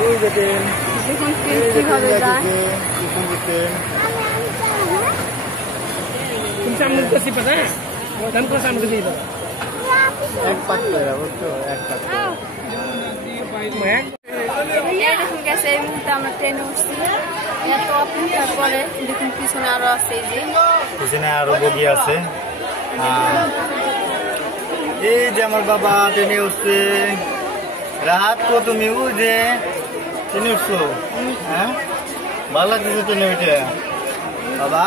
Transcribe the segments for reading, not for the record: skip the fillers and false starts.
ওই যে ট্রেন, দেখুন ট্রেন কিভাবে যায়। সামনে তো সিপা না দাম তো সামনে দিয়ে দাও এক পাক করে বুঝছো এক পাক দেখুন গেছে এই মুহূর্তে আমরা ট্রেনে উঠছি এত অপেক্ষার পরে দেখুন পিছনে আরো আছে এই যে পিছনে আরো বগি আছে এই যে আমার বাবা ট্রেনে উঠছে রাত তো তুমি উঠে ট্রেনে উঠছো হ্যাঁ ভালো লাগতেছে ট্রেনে উঠে বাবা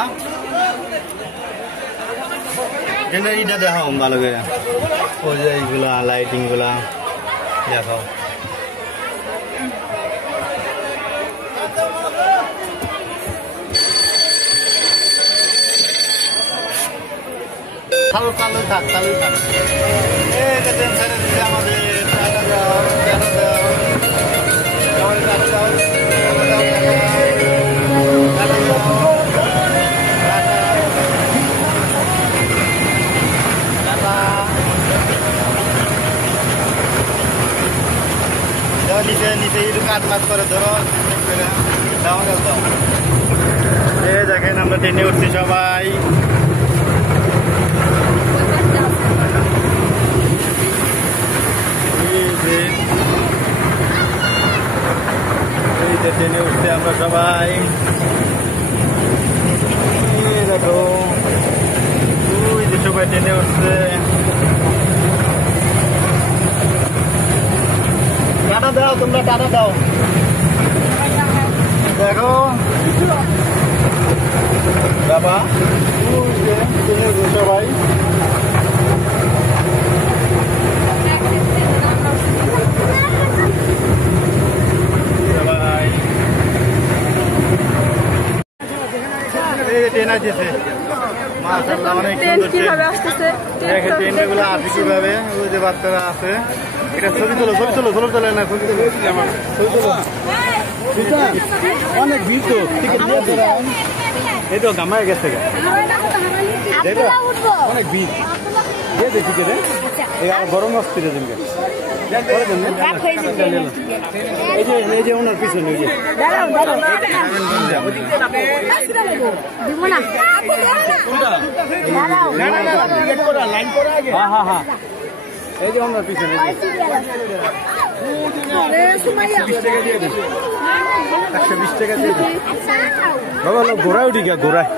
ট্রেনের ইটা দেখাও ভালো করে ওই যে এইগুলা লাইটিং গুলা দেখাও চালু চালু থাক চালু থাক এই যে ট্রেন ছেড়ে দিচ্ছে আমাদের টাটা দাও টাটা দাও টাটা দাও নিচে নিচে একটু কাট কাট করে ধরো দাও দাও এই দেখেন আমরা ট্রেনে উঠছি সবাই এই যে ট্রেনে উঠছি আমরা সবাই দেখো ওই যে সবাই ট্রেনে উঠছে টাটা দাও তোমরা টাটা দাও দেখো বাবা সবাই ট্রেন আসছে মাশাআল্লাহ অনেক সুন্দর ট্রেনগুলো আসে কিভাবে ওই যে বাচ্চারা আছে এটা ছবি তোলো না ছবি তোলো অনেক ভিড় তো এই তো গামায় গেছে অনেক ভিড় দেখি রে গরম আসছে রে দিনকে এই যে ওনার পিছনে ওই যে হ্যাঁ এই যে ওনার পিছনে 120 টাকা দিয়ে দিন বাবা লোক ঘোড়ায় উঠি গা ঘোড়ায়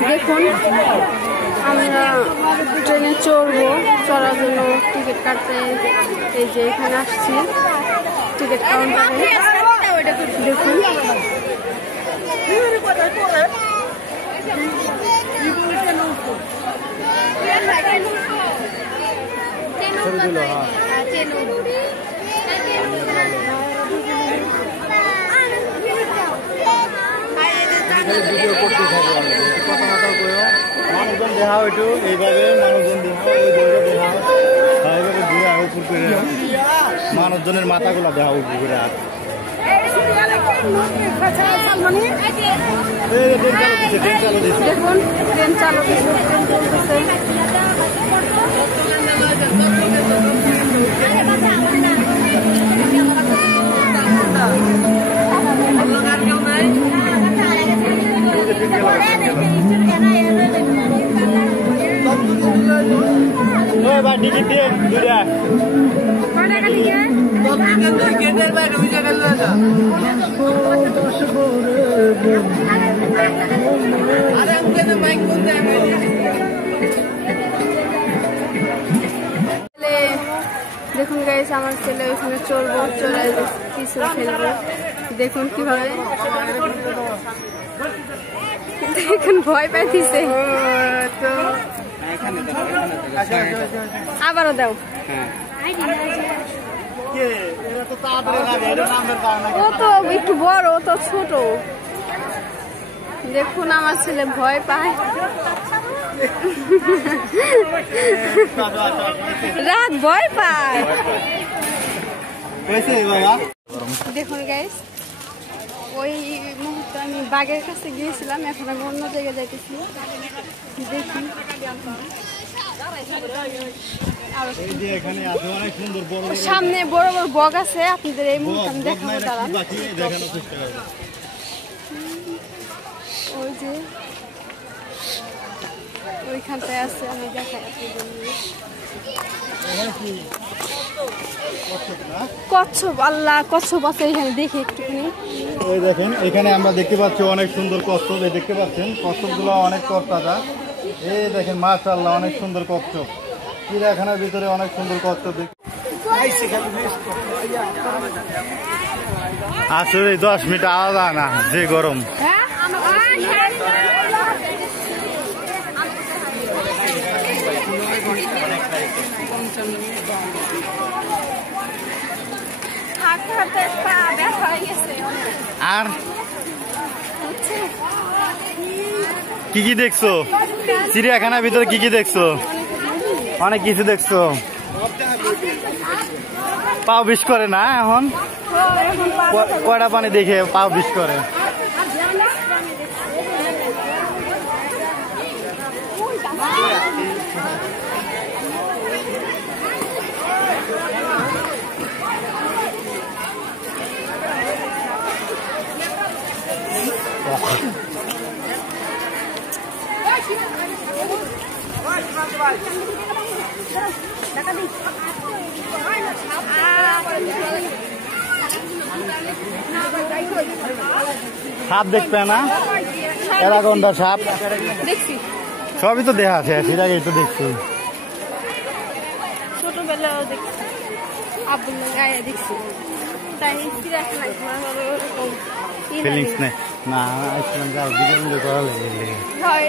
দেখুন আমরা ট্রেনে চড়বো চড়ার জন্য টিকিট কাটতে এই যে এখানে আসছি টিকিট কাউন্টারে দেখুন ভিডিও করতে থাকবো কথা মাথা করে মানুষজন দেখা হইতো এইভাবে মানুষজন দেখা এইভাবে ঘুরে আগে উপর করে মানুষজনের মাথাগুলো দেখা উপর করে দেখুন ট্রেন চালু টিকিট দিয়ে দুইটা দেখুন গাইস আমার ছেলে ওইখানে চড়বো চড়াই পিছনে ফেলবো দেখুন কিভাবে দেখুন ভয় পাইছে আবারও দাও এত তাড়াতাড়ি লাগে এটা নামের কারণে ও তো একটু বড়, ও তো ছোট। দেখুন আমার ছেলে ভয় পায়, রাত ভয় পায়। বাবা দেখুন গাইস, ওই মুহূর্তে আমি বাঘের কাছে গিয়েছিলাম, এখন আমি অন্য জায়গায় যাইতেছি। দেখি এই যে এখানে আছে অনেক সুন্দর বড় বড় সামনে বড় বড় বগ আছে, আপনাদের এই মুহূর্তে আমি দেখাবো। দাঁড়ান, দেখানোর চেষ্টা করব। ওই যে ওইখানটায় আছে, আমি দেখাই আপনাদের। এখানে কি কচ্ছপ না? কচ্ছপ, আল্লাহ কচ্ছপ আছে এখানে, দেখি একটুখানি। এই দেখেন এখানে আমরা দেখতে পাচ্ছি অনেক সুন্দর কচ্ছপ। এই দেখতে পাচ্ছেন কচ্ছপগুলো অনেক তরতাজা। এই দেখেন মাশাআল্লাহ অনেক সুন্দর কচ্ছপ, চিড়িয়াখানার ভিতরে অনেক সুন্দর কচ্ছপ। আসলে 10 মিনিট আলাদা না, যে গরম। আর কি কি দেখছো চিড়িয়াখানার ভিতরে? কি কি দেখছো? অনেক কিছু দেখছো। পাও বিষ করে না এখন? কয়টা পানি দেখে পাও বিষ করে? সাপ দেখবে না? অ্যানাকোন্ডা সাপ দেখছি, সবই তো দেখা আছে, সেটাকেই তো দেখছি। ছোটবেলাও দেখছি, আব্বুর গায়ে দেখছি, তাই ফিলিংস নেই না। আসলাম যাও বিজয় মিলে করা লাগে।